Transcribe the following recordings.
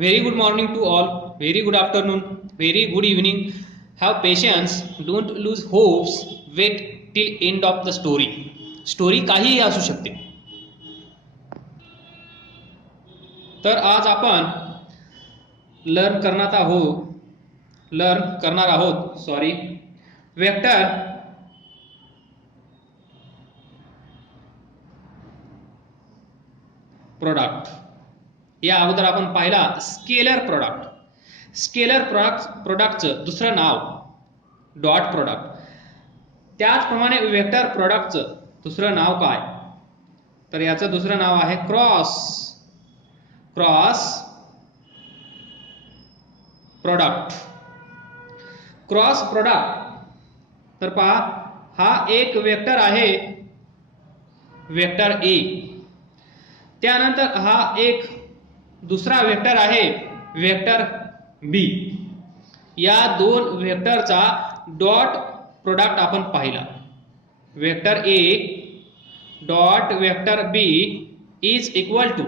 Very good morning to all. Very good afternoon. Very good evening. Have patience. Don't lose hopes. Wait till end of the story. Story काहीही असू शकते. तर आज आपण learn करणार आहोत वेक्टर प्रोडक्ट. या अगोदर आपण पाहिला स्केलर प्रोडक्टचं दुसरं नाव डॉट प्रोडक्ट. त्याचप्रमाणे वेक्टर प्रोडक्टचं दुसरं नाव काय, तर याचं दुसरं नाव आहे क्रॉस प्रोडक्ट. तर पहा, हा एक वेक्टर आहे वेक्टर ए. त्यानंतर हा एक दुसरा वेक्टर आहे वेक्टर बी. या दोन वेक्टरचा डॉट प्रोडक्ट आपण पाहिला. Vector A dot vector B is equal to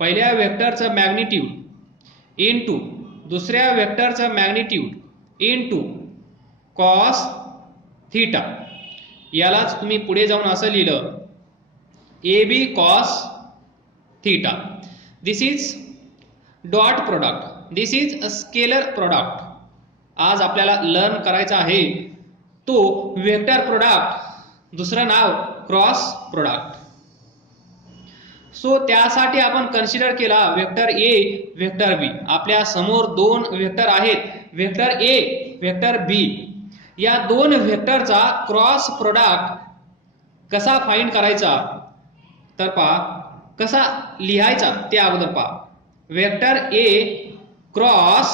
पहिल्या वेक्टरचं मॅग्निट्यूड इनटू दुसऱ्या वेक्टरचं मॅग्निट्यूड इनटू कॉस थीटा. यालाच तुम्ही पुढे जाऊन असं लिहिलं A B cos theta. This is dot product. This is a scalar product. आज आपल्याला लर्न करायचा आहे तो वेक्टर प्रोडक्ट, दुसरं नाव क्रॉस प्रोडक्ट. सो त्यासाठी आपण कन्सिडर केला वेक्टर ए वेक्टर बी. आपल्या समोर दोन वेक्टर आहेत वेक्टर ए वेक्टर बी. या दोन वेक्टरचा क्रॉस प्रोडक्ट कसा फाइंड करायचा, तर पहा कसा लिहायचा ते अगोदर पहा. वेक्टर ए क्रॉस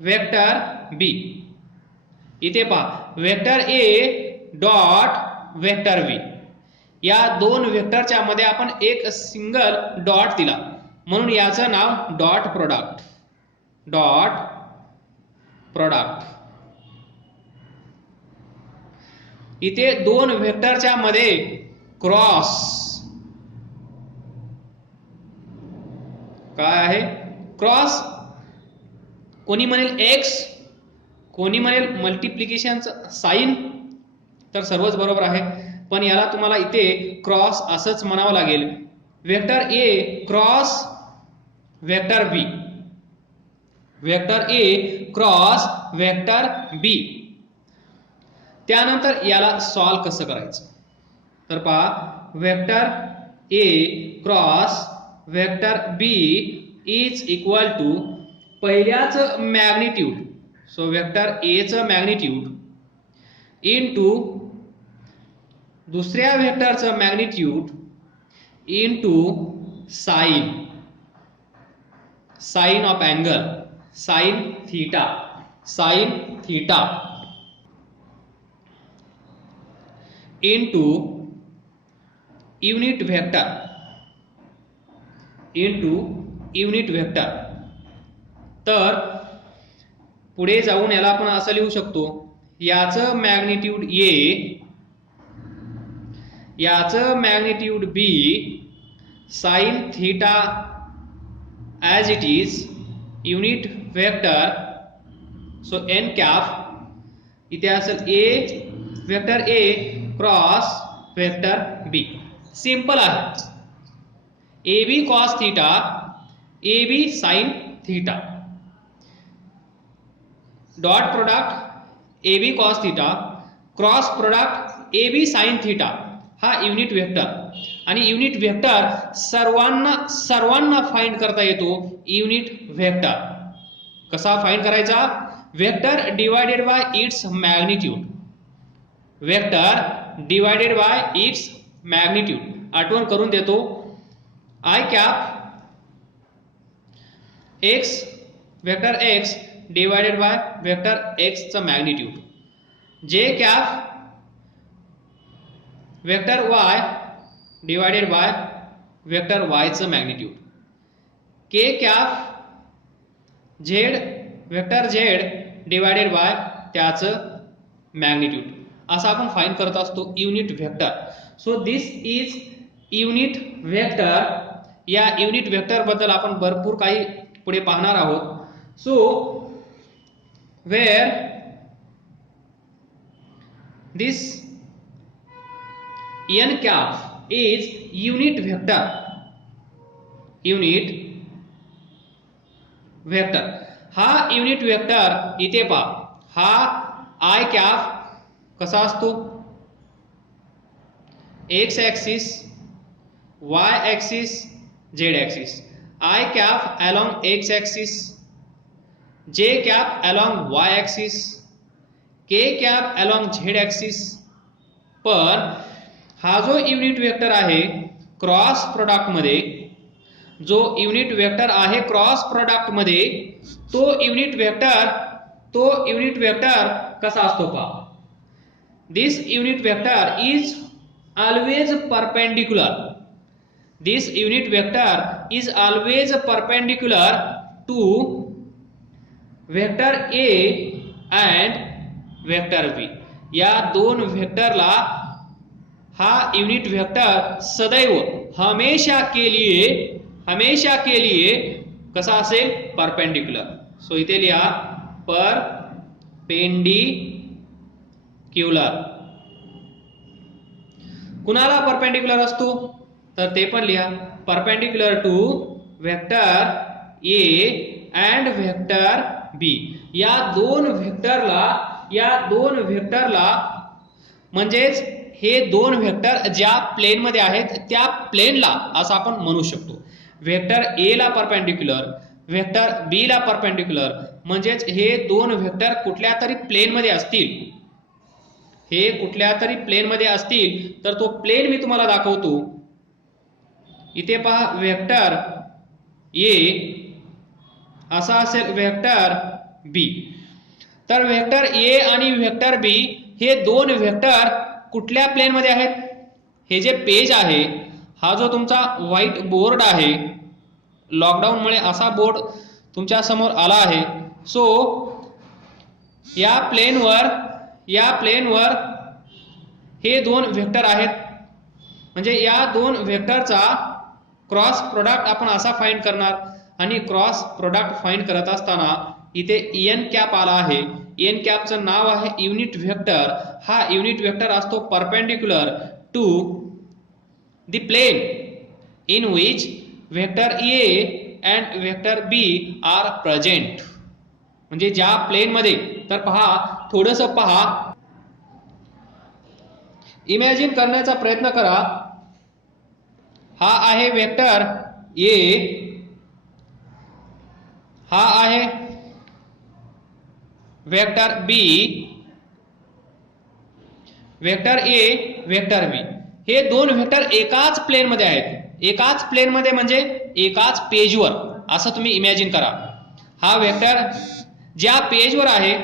वेक्टर बी. इथे पहा vector A dot vector B. या दोन वेक्टरच्या मध्ये आपण एक सिंगल डॉट दिला म्हणून याचं नाव डॉट प्रोडक्ट. इथे दोन वेक्टरच्या मध्ये क्रॉस काय आहे, क्रॉस. कोणी म्हणेल एक्स, कोणी म्हणेल मल्टिप्लिकेशनचं साइन, तर सर्वच बरोबर आहे. पण याला तुम्हाला इथे क्रॉस असंच म्हणावं लागेल. Vector A cross vector B. Vector A cross vector B. त्यानंतर याला सॉल्व कसं करायचं, तर पहा vector A cross vector B is equal to पहिल्याच मॅग्निट्यूड. सो वेक्टर ए चं मॅग्निट्यूड इनटू दुसऱ्या वेक्टरचं magnitude into sine of angle sine theta into unit vector. तर पुढे जाऊन याला आपण असं लिहू शकतो, याचं मॅग्निट्यूड ए याचं magnitude B sine theta as it is unit vector. So N cap इथे असेल A vector A cross vector B. Simple आहे. A B cos theta A B sine theta. Dot product A B cos theta cross product A B sine theta. हा unit vector. आणि unit vector सर्वांना find करता येतो. Unit vector कसा find करायचा, vector divided by its magnitude. Vector divided by its magnitude. आठवण करून देतो, I cap X vector X divided by vector X चं magnitude. J cap vector Y divided by vector Y चं magnitude. K cap Z vector Z divided by त्याचं magnitude. असं आपण find करत असतो unit vector. So this is unit vector या unit vector बद्दल आपण भरपूर काही पुढे पाहणार आहोत. So where this n cap is unit vector, हा युनिट वेक्टर इथे पहा, हा i कॅप कसा असतो, x axis, y axis, z axis. i cap along x axis, j cap along y axis, k cap along z axis. पण हा जो unit vector आहे क्रॉस प्रोडक्ट मध्ये, जो युनिट वेक्टर आहे क्रॉस प्रोडक्ट मध्ये, तो युनिट वेक्टर कसा असतो पहा. This unit vector is always perpendicular. This unit vector is always perpendicular to vector A and vector B. या दोन वेक्टरला हा युनिट वेक्टर सदैव हमेशा के लिए कसा असेल, परपेंडिक्युलर. सो इथे लिहा परपेंडिक्युलर. कुणाला परपेंडिक्युलर असतो तर ते पण लिहा, perpendicular to vector A and vector B. या दोन वेक्टरला म्हणजेच हे दोन वेक्टर ज्या प्लेन मध्ये आहेत त्या प्लेनला असं आपण म्हणू शकतो. वेक्टर ए ला परपेंडिक्युलर, वेक्टर बी ला परपेंडिक्युलर, म्हणजेच हे दोन वेक्टर कुठल्या तरी प्लेन मध्ये असतील, तर तो प्लेन मी तुम्हाला दाखवतो. इथे पहा, वेक्टर ए असा असेल वेक्टर बी. तर वेक्टर ए आणि वेक्टर बी हे दोन वेक्टर कुठल्या प्लेन मध्ये आहेत. हे जे पेज आहे, हा जो तुमचा व्हाईट बोर्ड आहे, लॉकडाऊन मुळे असा बोर्ड तुमच्या समोर आला आहे. सो या प्लेनवर हे दोन वेक्टर आहेत. म्हणजे या दोन वेक्टरचा क्रॉस प्रोडक्ट आपण असा फाइंड करणार. आणि क्रॉस प्रोडक्ट फाइंड करत असताना इथे n कॅप आला आहे. n कॅपचं नाव आहे युनिट वेक्टर. हा युनिट वेक्टर असतो perpendicular to the plane in which vector A and vector B are present. म्हणजे ज्या प्लेन मध्ये, तर थोडंसं पहा, इमॅजिन करण्याचा प्रयत्न करा. हा आहे वेक्टर ए, हा आहे vector B, vector A, vector B. हे दोन वेक्टर एकाच प्लेन मध्ये आहेत. एकाच प्लेन मध्ये म्हणजे एकाच पेजवर, असं तुम्ही इमॅजिन करा. हा वेक्टर ज्या पेजवर आहे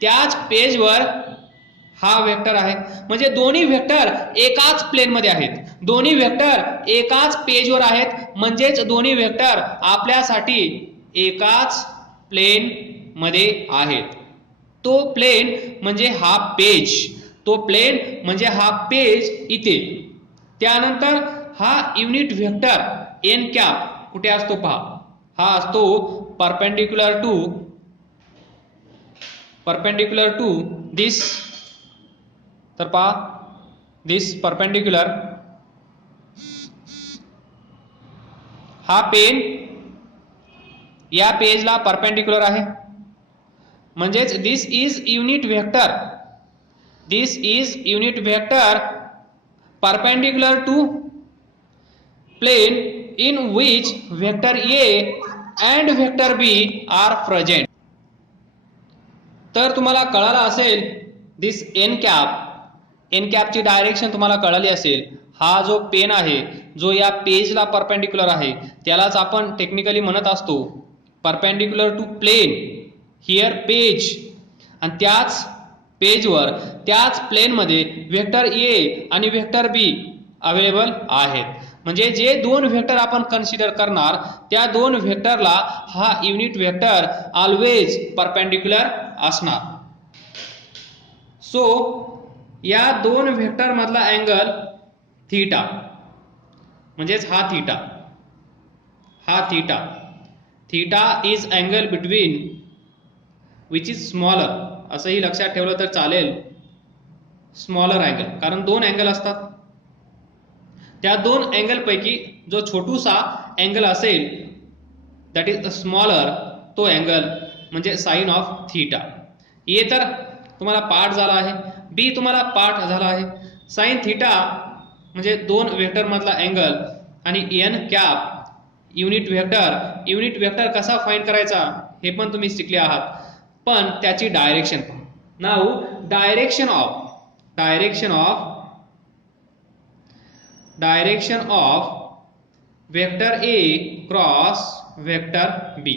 त्याच पेजवर हा वेक्टर आहे. म्हणजे दोन्ही वेक्टर एकाच प्लेन मध्ये आहेत, दोन्ही वेक्टर एकाच पेजवर आहेत. म्हणजेच दोन्ही वेक्टर आपल्यासाठी एकाच प्लेन मध्ये आहेत. तो प्लेन म्हणजे हा पेज, इथे. त्यानंतर हा युनिट वेक्टर n कॅप कुठे असतो पहा, हा असतो परपेंडिक्युलर टू दिस. तर पहा, दिस परपेंडिक्युलर, हा पेन या पेजला परपेंडिक्युलर आहे. म्हणजेच this is unit vector perpendicular to plane in which vector A and vector B are present. तर तुम्हाला कळालं असेल दिस n कॅपची डायरेक्शन तुम्हाला कळाली असेल. हा जो पेन आहे, जो या पेजला परपेंडिक्युलर आहे, त्यालाच आपण टेक्निकली म्हणत असतो perpendicular to plane, here page. आणि त्याच पेजवर, त्याच प्लेन मध्ये वेक्टर ए आणि वेक्टर बी अवेलेबल आहेत. म्हणजे जे दोन वेक्टर आपण कन्सिडर करणार, त्या दोन वेक्टरला हा युनिट वेक्टर ऑलवेज परपेंडिक्युलर असणार. सो या दोन वेक्टर मधला अँगल थीटा, म्हणजेच हा थीटा. हा theta, theta is angle between which is smaller, असंही लक्षात ठेवलं तर चालेल, स्मॉलर अँगल, कारण दोन अँगल असतात, त्या दोन अँगल पैकी जो छोटूसा अँगल असेल दॅट इज स्मॉलर, तो अँगल म्हणजे साइन ऑफ थीटा. ए तर तुम्हाला पाठ झाला आहे, बी तुम्हाला पाठ झाला आहे. साइन थीटा म्हणजे दोन वेक्टर मधला अँगल आणि N cap unit vector. Unit vector कसा फाइंड करायचा हे पण तुम्ही शिकले आहात, पण त्याची डायरेक्शन पहा. Now direction of vector A cross vector B.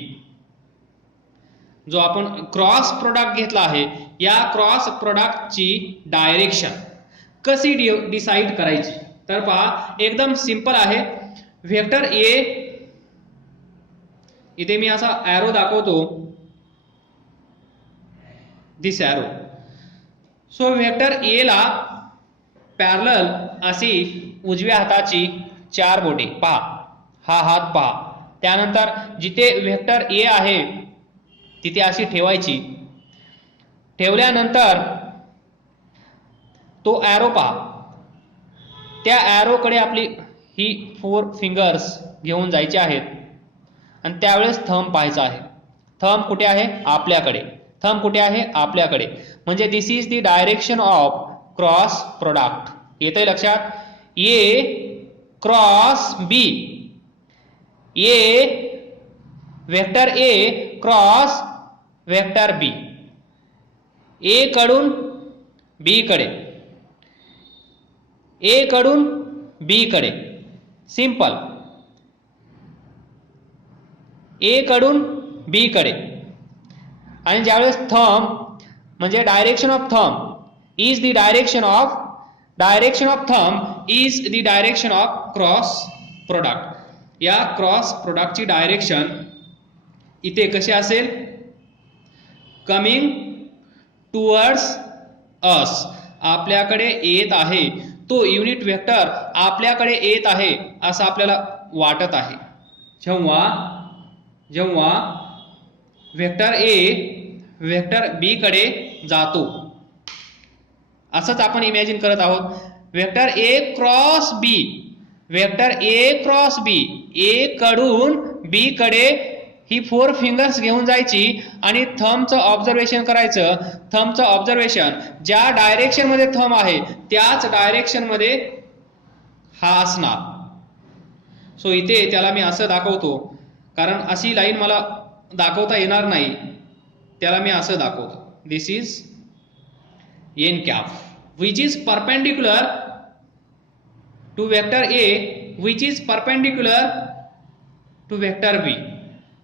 जो आपण क्रॉस प्रोडक्ट घेतला आहे, या क्रॉस प्रोडक्टची डायरेक्शन कशी डिसाइड करायची, तर पहा एकदम सिंपल आहे. वेक्टर ए, इथे मी असा ॲरो दाखवतो, दिस ॲरो. सो वेक्टर ए ला पॅरलल अशी उजव्या हाताची चार बोटे पहा, हा हात पहा. त्यानंतर जिथे वेक्टर ए आहे तिथे अशी ठेवायची. ठेवल्यानंतर तो ॲरो पहा, त्या ॲरोकडे आपली ही 4 फिंगर्स घेऊन जायचे आहेत आणि त्यावेळेस थंब पाहायचा आहे. थंब कुठे आहे? आपल्याकडे. थंब कुठे आहे? आपल्याकडे. म्हणजे this is the direction of cross product. येतंय लक्षात? A cross B, A vector A cross vector B, A कडून बी कडे, ए कडून बी कडे, सिंपल. ए कडून बी कडे. आणि ज्यावेळेस थंब म्हणजे direction of thumb is the direction of thumb is the direction of cross product. या क्रॉस प्रोडक्टची डायरेक्शन इथे कशी असेल? कमिंग टुवर्ड्स अस, आपल्याकडे येत आहे. तो युनिट वेक्टर आपल्याकडे येत आहे असं आपल्याला वाटत आहे. जेव्हा वेक्टर ए वेक्टर बी कडे जातो, असंच आपण इमॅजिन करत आहोत. Vector A cross B, vector A cross B, A कडून बी कडे ही 4 फिंगर्स घेऊन जायची आणि थंबचं ऑब्झर्वेशन करायचं. थंबचं ऑब्झर्वेशन ज्या डायरेक्शन मध्ये थंब आहे त्याच डायरेक्शन मध्ये हा असणार. सो इथे त्याला मी असं दाखवतो, कारण अशी लाईन मला दाखवता येणार नाही, त्याला मी असं दाखवतो. This is N cap which is perpendicular to vector A, which is perpendicular to vector B.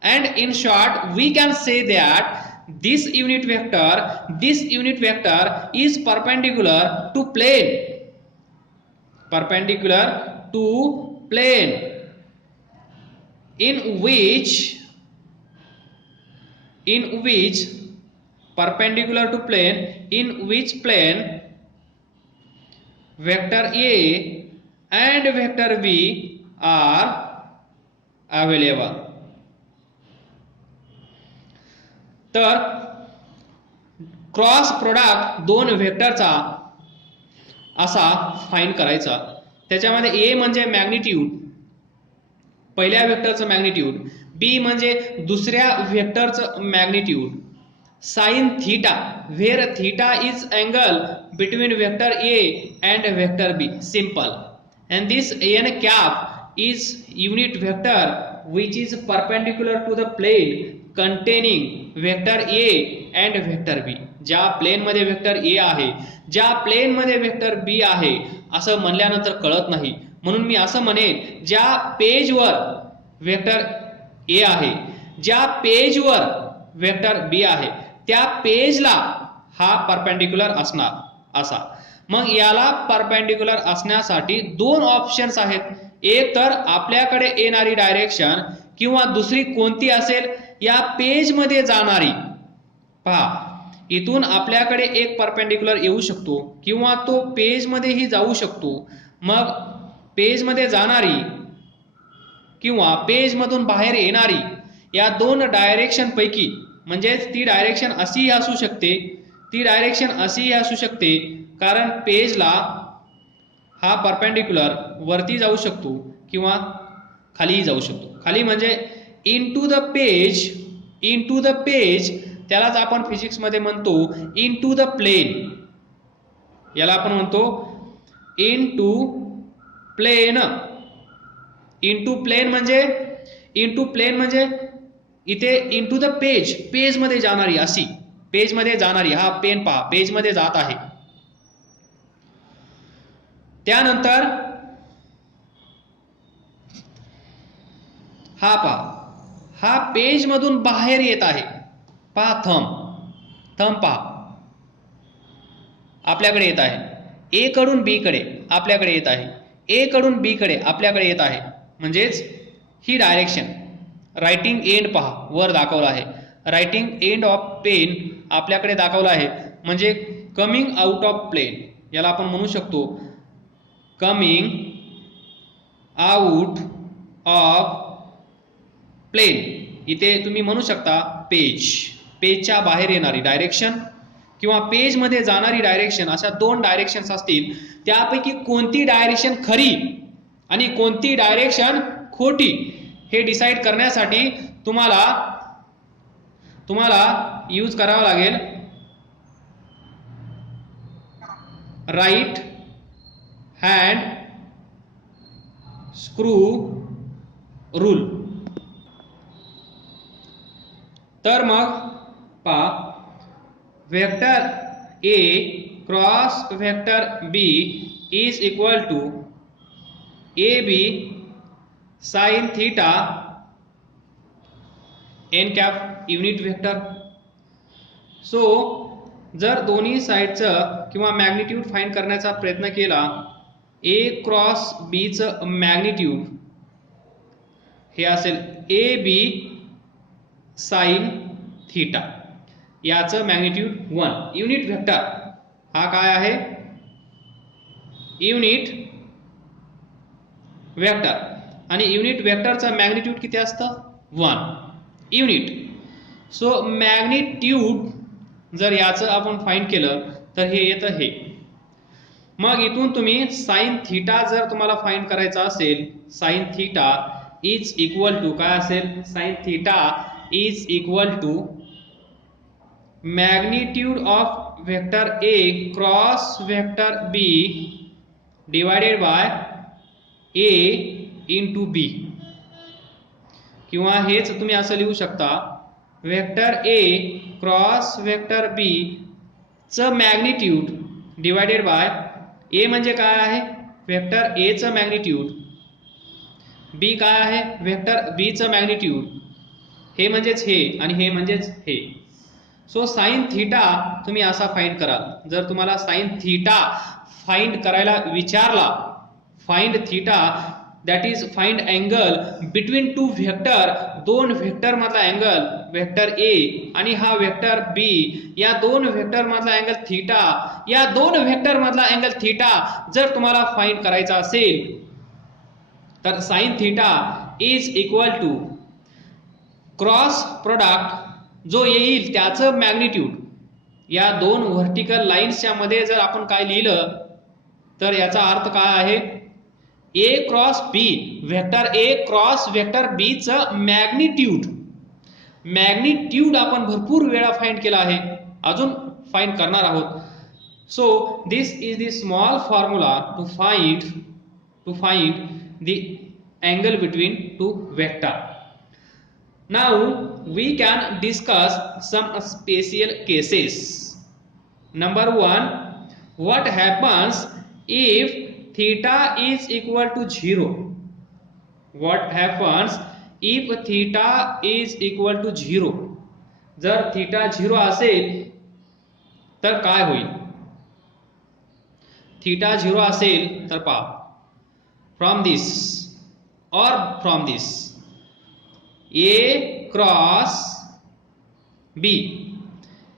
And in short we can say that this unit vector is perpendicular to plane in which perpendicular to plane in which plane vector A and vector B are available. तर cross product दोन वेक्टरचा असा find करायचा. त्याच्यामध्ये ए म्हणजे magnitude, पहिल्या वेक्टरचं magnitude, B म्हणजे दुसऱ्या वेक्टरचं magnitude, sine theta where theta is angle between vector A and vector B, simple. And this n cap is unit vector which is perpendicular to the plane containing vector A and vector B. ज्या plain मध्ये vector A आहे, ज्या plain मध्ये vector B आहे असं म्हणल्यानंतर कळत नाही, म्हणून मी असं म्हणेन ज्या पेजवर वेक्टर A आहे, ज्या पेजवर वेक्टर B आहे त्या पेजला हा परपेंडिक्युलर असणार असा. मग याला परपेंडिक्युलर असण्यासाठी दोन ऑप्शन्स आहेत. एक तर आपल्याकडे येणारी डायरेक्शन किंवा दुसरी कोणती असेल या पेज मध्ये जाणारी. पहा, इथून आपल्याकडे एक परपेंडिक्युलर येऊ शकतो किंवा तो पेज मध्येही जाऊ शकतो. मग पेज मध्ये जाणारी किंवा पेज मधून बाहेर येणारी या दोन डायरेक्शन पैकी, म्हणजेच ती डायरेक्शन अशीही असू शकते, ती डायरेक्शन अशीही असू शकते, कारण पेजला हा परपेंडिक्युलर वरती जाऊ शकतो किंवा खालीही जाऊ शकतो. खाली म्हणजे into the page, into the page, त्यालाच आपण फिजिक्स मध्ये म्हणतो इनटू द प्लेन. याला आपण म्हणतो इनटू प्लेन. इनटू प्लेन म्हणजे, इनटू प्लेन म्हणजे इथे इनटू द पेज, पेज मध्ये जाणारी, अशी पेज मध्ये जाणारी. हा पेन पहा पेज मध्ये जात आहे. त्यानंतर हा पहा, हा पेज मधून बाहेर येत आहे. पहा थंब, थंब पहा आपल्याकडे येत आहे. ए कडून बी कडे आपल्याकडे येत आहे. ए कडून बी कडे आपल्याकडे येत आहे. म्हणजेच ही डायरेक्शन. रायटिंग एंड पहा वर दाखवला आहे. रायटिंग एंड ऑफ पेन आपल्याकडे दाखवला आहे. म्हणजे कमिंग आउट ऑफ प्लेन. याला आपण म्हणू शकतो कमिंग आउट ऑफ प्लेन. इथे तुम्ही म्हणू शकता पेज, पेजच्या बाहेर येणारी डायरेक्शन किंवा पेज मध्ये जाणारी डायरेक्शन, अशा दोन डायरेक्शन्स असतील. त्यापैकी कोणती डायरेक्शन खरी आणि कोणती डायरेक्शन खोटी हे डिसाइड करण्यासाठी तुम्हाला यूज करावा लागेल राईट हँड स्क्रू रूल. तर मग पहा, vector A cross vector B is equal to A B sine theta N cap unit vector. So जर दोन्ही साइडचं किंवा मॅग्निट्यूड फाइंड करण्याचा प्रयत्न केला, ए क्रॉस बी चं मॅग्निट्यूड हे असेल ए बी साइन थीटा, याचं मॅग्निट्यूड 1. युनिट वेक्टर हा काय आहे? Unit vector. आणि युनिट वेक्टरचं मॅग्निट्यूड किती असतं? 1 युनिट. सो मॅग्निट्यूड जर याचं आपण फाइंड केलं तर हे येतं हे. मग इथून तुम्ही साइन थीटा जर तुम्हाला फाइंड करायचा असेल, sine theta is equal to काय असेल? Sine theta is equal to magnitude of vector A cross vector B divided by A into B. किंवा हेच तुम्ही असं लिहू शकता, vector A cross vector B चं मॅग्निट्यूड डिवाइडेड बाय ए म्हणजे काय आहे? वेक्टर ए चं मॅग्निट्यूड. बी काय आहे? वेक्टर बी चं मॅग्निट्यूड. हे म्हणजेच हे आणि हे म्हणजेच हे. सो साइन थीटा तुम्ही असा फाइंड कराल. जर तुम्हाला साइन थीटा फाइंड करायला विचारला, find theta that is find angle between two vector, दोन व्हेक्टर मधला अँगल वेक्टर ए आणि हा वेक्टर बी, या दोन व्हेक्टर मधला अँगल थीटा, या दोन व्हेक्टर मधला अँगल थीटा जर तुम्हाला फाइंड करायचा असेल तर sine theta is equal to cross product जो येईल त्याचं मॅग्निट्यूड. या दोन व्हर्टिकल लाईन्सच्या मध्ये जर आपण काय लिहिलं तर याचा अर्थ काय आहे? A cross B, vector A cross vector B चं मॅग्निट्यूड. मॅग्निट्यूड आपण भरपूर वेळा फाइंड केला आहे, अजून फाइंड करणार आहोत. So this is the small formula to find the angle between two vector. Now we can discuss some special cases. Number 1, what happens if theta is equal to 0? What happens if theta is equal to 0? जर theta 0 असेल तर काय होईल? theta 0 असेल तर पहा, from this or from this, A cross B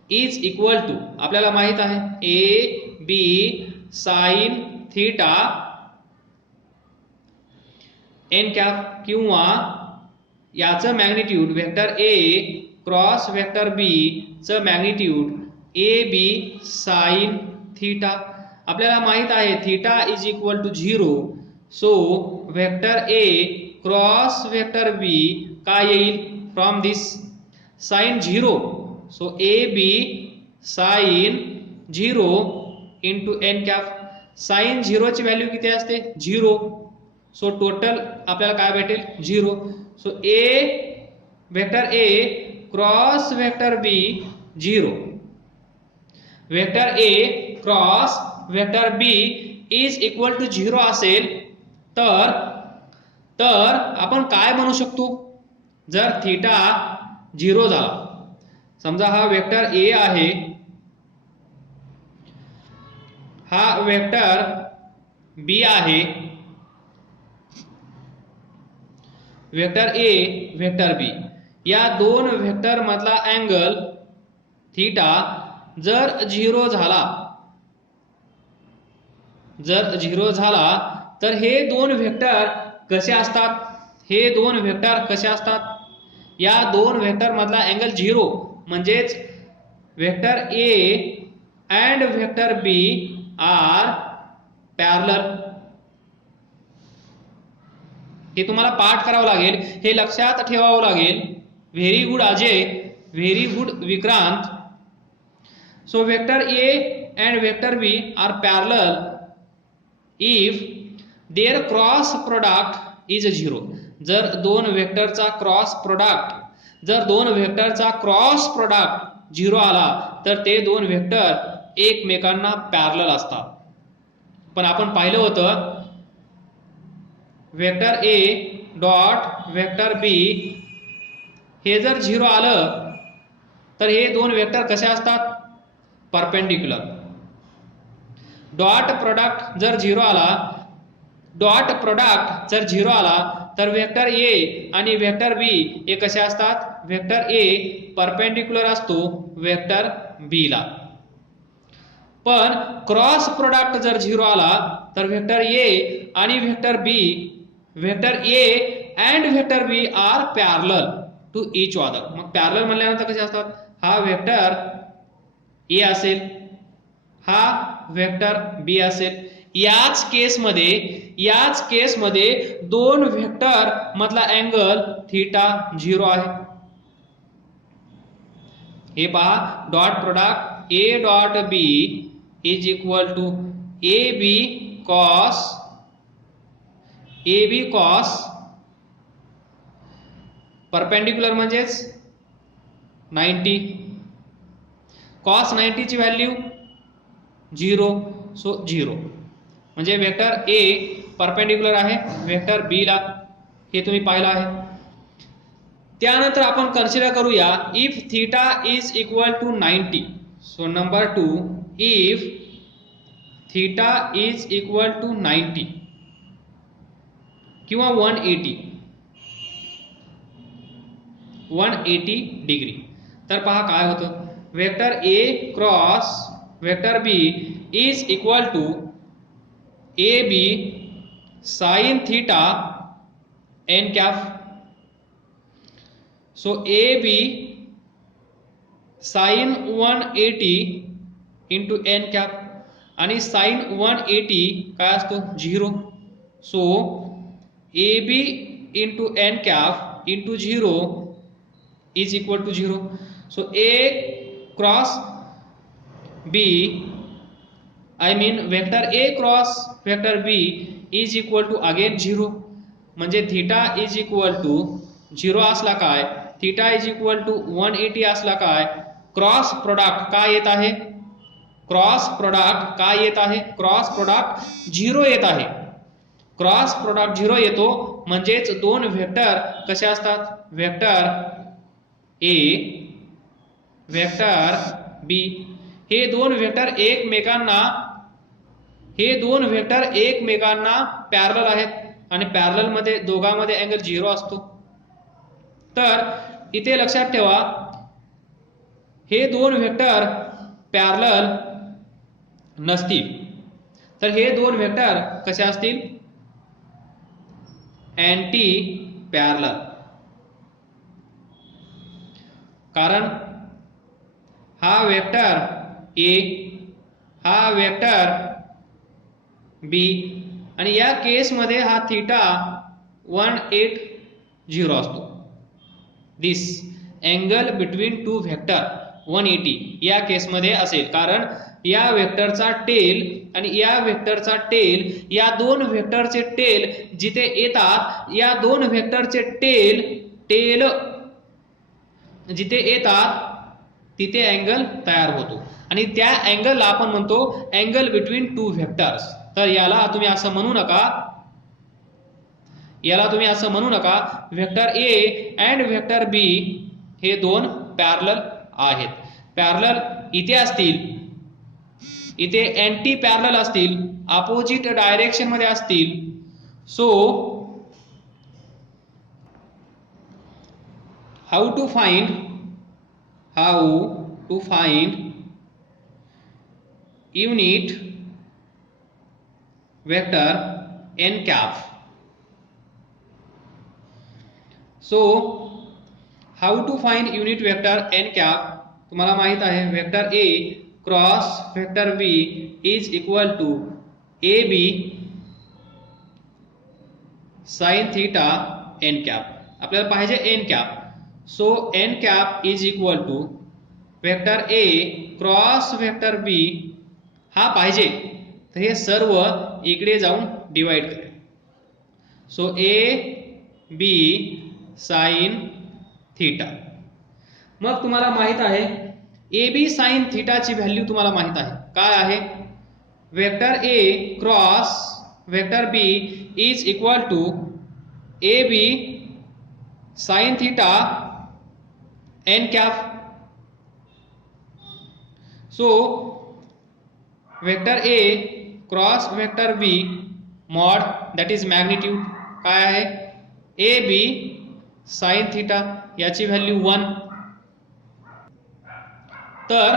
is equal to, आपल्याला माहित आहे A B sin theta N cap किंवा याचं magnitude vector A cross vector B चं magnitude A B sine theta. आपल्याला माहित आहे theta is equal to 0. So vector A cross vector B काय येईल from this sine 0. So A B sine 0 into N cap. Sine 0 ची value किती असते 0. So total आपल्याला काय भेटेल 0. So vector A cross vector B 0. Vector A cross vector B is equal to 0 असेल तर आपण काय म्हणू शकतो जर थीटा 0 झाला. समजा हा वेक्टर ए आहे, हा वेक्टर बी आहे, वेक्टर ए वेक्टर बी या दोन वेक्टर मधला अँगल थीटा जर 0 झाला तर हे दोन वेक्टर कसे असतात, हे दोन वेक्टर कसे असतात, या दोन वेक्टर मधला अँगल 0 म्हणजेच vector A and vector B are parallel. हे तुम्हाला पाठ करावं लागेल, हे लक्षात ठेवावं लागेल. Very good Ajay, very good Vikrant. So vector A and vector B are parallel if their cross product is 0. जर दोन वेक्टरचा क्रॉस प्रोडक्ट 0 आला तर ते दोन वेक्टर एकमेकांना पॅरलल असतात. पण आपण पाहिलं होतं vector A dot vector B हे जर 0 आलं तर हे दोन वेक्टर कसे असतात परपेंडिक्युलर. डॉट प्रोडक्ट जर 0 आला तर वेक्टर ए आणि वेक्टर बी हे कसे असतात, वेक्टर ए परपेंडिक्युलर असतो वेक्टर बी ला. पण क्रॉस प्रोडक्ट जर 0 आला तर वेक्टर ए आणि vector B, vector A and vector B are parallel to each other. मग पॅरलल म्हणल्यानंतर कसे असतात, हा वेक्टर ए असेल, हा वेक्टर बी असेल. याच केसमध्ये दोन वेक्टर मधला अँगल थीटा 0 आहे. हे पहा dot product A dot B is equal to A B cos perpendicular म्हणजेच 90. कॉस 90 ची व्हॅल्यू 0. सो 0 म्हणजे वेक्टर ए परपेंडिक्युलर आहे वेक्टर बी ला, हे तुम्ही पाहिलं आहे. त्यानंतर आपण कन्सिडर करूया if theta is equal to 90. So number 2, if theta is equal to 90 किंवा 180 डिग्री. तर पहा काय होतं, vector A cross vector B is equal to A B sine theta N cap. So A B sine 180 into N cap आणि sine 180 काय असतो 0. So A B into N cap into 0 is equal to 0. So A cross B vector A cross vector B is equal to again 0. म्हणजे theta is equal to 0 असला काय, theta is equal to 180 असला काय, cross product काय येत आहे, cross product 0 येत आहे. क्रॉस प्रोडक्ट 0 येतो म्हणजेच दोन वेक्टर कसे असतात, वेक्टर ए वेक्टर बी हे दोन वेक्टर एकमेकांना पॅरलल आहेत आणि पॅरलल मध्ये दोघांमध्ये अँगल 0 असतो. तर इथे लक्षात ठेवा हे दोन वेक्टर पॅरलल नसतील तर हे दोन वेक्टर कसे असतील, अँटी पॅरलल, कारण हा वेक्टर ए, हा वेक्टर बी, आणि या केसमध्ये हा थीटा 180 असतो. दिस अँगल बिटवीन टू व्हेक्टर 180 या केसमध्ये असेल, कारण या वेक्टरचा टेल आणि या वेक्टरचा टेल, या दोन वेक्टरचे टेल जिथे येतात, या दोन वेक्टरचे टेल जिथे येतात तिथे अँगल तयार होतो, आणि त्या अँगलला आपण म्हणतो अँगल बिटवीन टू व्हेक्टर्स. तर याला तुम्ही असं म्हणू नका, vector A and vector B हे दोन पॅरलल आहेत. पॅरलल इथे असतील, इथे अँटी पॅरलल असतील, अपोजिट डायरेक्शन मध्ये असतील. So how to find unit vector n cap. So how to find unit vector n cap? तुम्हाला माहित आहे vector a cross vector b is equal to ab sine theta n cap. आपल्याला पाहिजे n cap. So n cap is equal to vector a cross vector b हा पाहिजे, तर हे सर्व इकडे जाऊन डिवाइड करेल. So A B sine theta. मग तुम्हाला माहित आहे ए बी साइन थीटाची व्हॅल्यू तुम्हाला माहित आहे काय आहे. Vector A cross vector B is equal to A B sine theta N cap. So vector A cross vector B mod that is magnitude काय आहे ए बी साइन थीटा, याची value 1. तर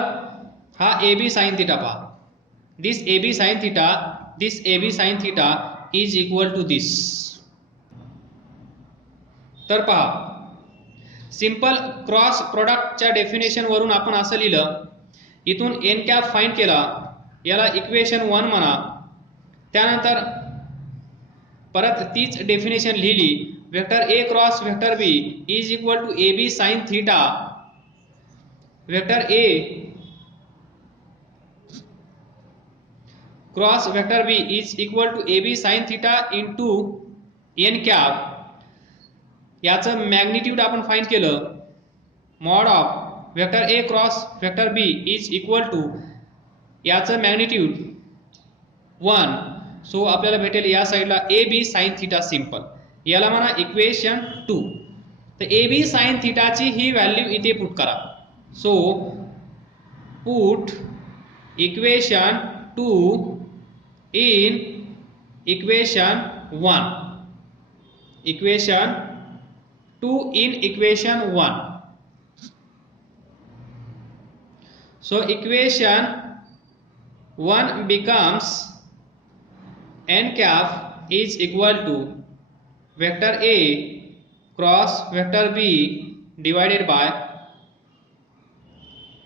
हा ए बी साइन थीटा पहा, this A B sine theta is equal to this. तर पहा simple cross प्रोडक्टच्या definition वरून आपण असं लिहिलं, इथून एन कॅप फाइंड केला, याला इक्वेशन 1 म्हणा. त्यानंतर परत तीच डेफिनेशन लिहिली, vector A cross vector B is equal to A B sine theta. Vector A cross vector B is equal to A B sine theta into N cap. याचं magnitude आपण find केलं, mod of vector A cross vector B is equal to याचं magnitude 1. So आपल्याला भेटेल या साईडला A B sine theta simple, याला म्हणा इक्वेशन 2. तर ए बी साइन थीटाची ही व्हॅल्यू इथे पुट करा. So put equation 2 in equation 1. Equation 2 in equation 1. So equation 1 becomes n cap is equal to vector A cross vector B divided by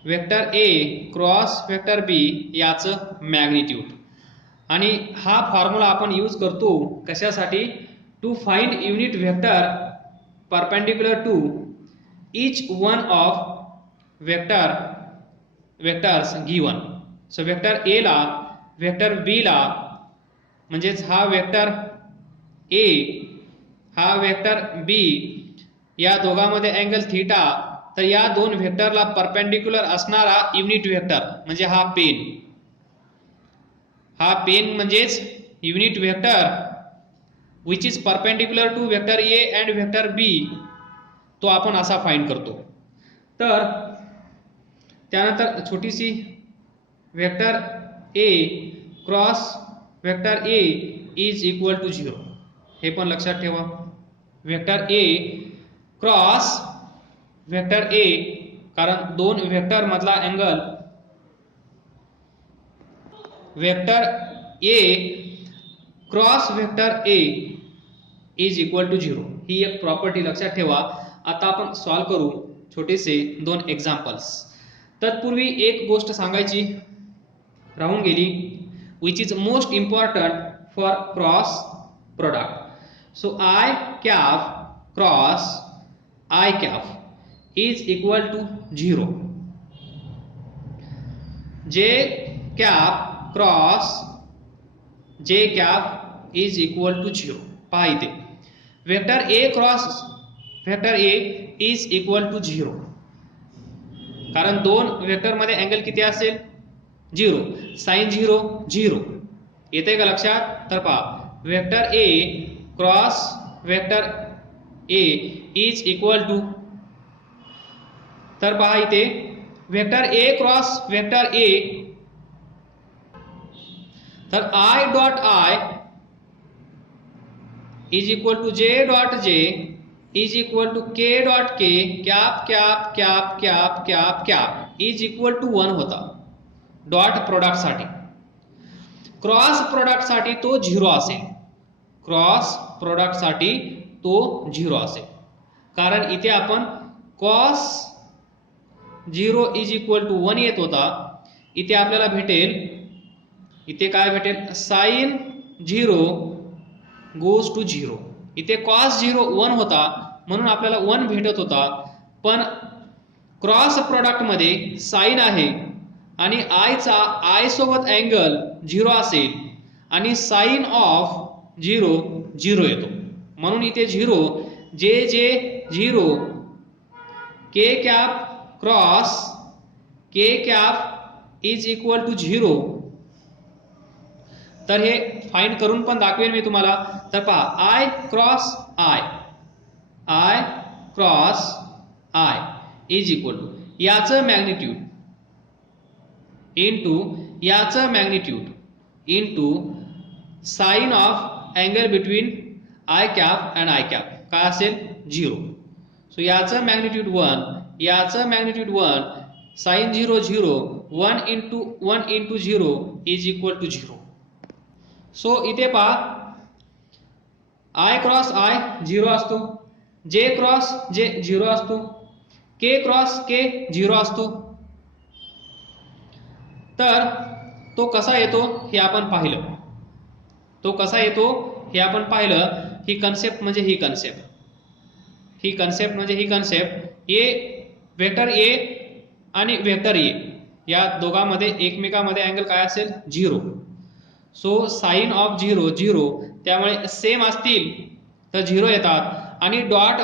vector A cross vector B याचं magnitude. आणि हा formula आपण use करतो कशासाठी, to find unit vector perpendicular to each one of vectors given. So vector A ला vector B ला, म्हणजेच हा वेक्टर A हा वेक्टर B, या दोघांमध्ये अँगल थीटा, तर या दोन वेक्टरला परपेंडिक्युलर असणारा युनिट वेक्टर म्हणजे हा पेन म्हणजेच unit vector which is perpendicular to vector A and vector B, तो आपण असा फाइंड करतो. तर त्यानंतर छोटीशी vector A cross vector A is equal to 0, हे पण लक्षात ठेवा. Vector A cross vector A, कारण दोन वेक्टर मधला angle, vector A cross vector A is equal to 0. ही एक प्रॉपर्टी लक्षात ठेवा. आता आपण सॉल्व करू छोटेसे 2 एक्झाम्पल्स. तत्पूर्वी एक गोष्ट सांगायची राहून गेली, which is most important for cross product. So I cap cross I cap is equal to 0. J cap cross J cap is equal to 0. पहा इथे vector A cross vector A is equal to 0, कारण दोन vector मध्ये angle किती असेल 0. Sign 0 0 येते का लक्षात. तर पहा vector A cross vector A is equal to, तर पहा इथे vector A cross vector A, तर I dot I is equal to J dot J is equal to K dot K cap cap cap cap cap cap is equal to 1 होता dot product साठी. Cross product साठी तो 0 असेल. Cross product साठी तो 0 असेल, कारण इथे आपण कॉस 0 इज इक्वल टू 1 येत होता. इथे आपल्याला भेटेल, इथे काय भेटेल, साइन 0 गोज टू 0. इथे कॉस 0 1 होता म्हणून आपल्याला 1 भेटत होता, पण क्रॉस प्रोडक्ट मध्ये साइन आहे आणि आय चा आय सोबत अँगल 0 असेल आणि साइन ऑफ 0 0 येतो, म्हणून इथे 0 J J 0 K cap cross K cap is equal to 0. तर हे फाइंड करून पण दाखवेल मी तुम्हाला. तर पहा I cross I cross I is equal to याचं मॅग्निट्यूड इनटू याचं magnitude into sine of angle between I cap and I cap काय असेल 0. सो याचं मॅग्निट्यूड 1, याचं magnitude 1, sine 0 0, 1 into 0 is equal to 0. So इथे पहा आय क्रॉस आय 0 असतो, जे क्रॉस जे 0 असतो, के क्रॉस के 0 असतो. तर तो कसा येतो हे आपण पाहिलं. तो कसा येतो हे आपण पाहिलं. ही कन्सेप्ट म्हणजे ही कन्सेप्ट, ही कन्सेप्ट म्हणजे ही कन्सेप्ट. ए वेक्टर ए आणि वेक्टर ए या दोघांमध्ये एकमेकांमध्ये अँगल काय असेल 0. सो साइन ऑफ 0 0, त्यामुळे सेम असतील तर 0 येतात आणि डॉट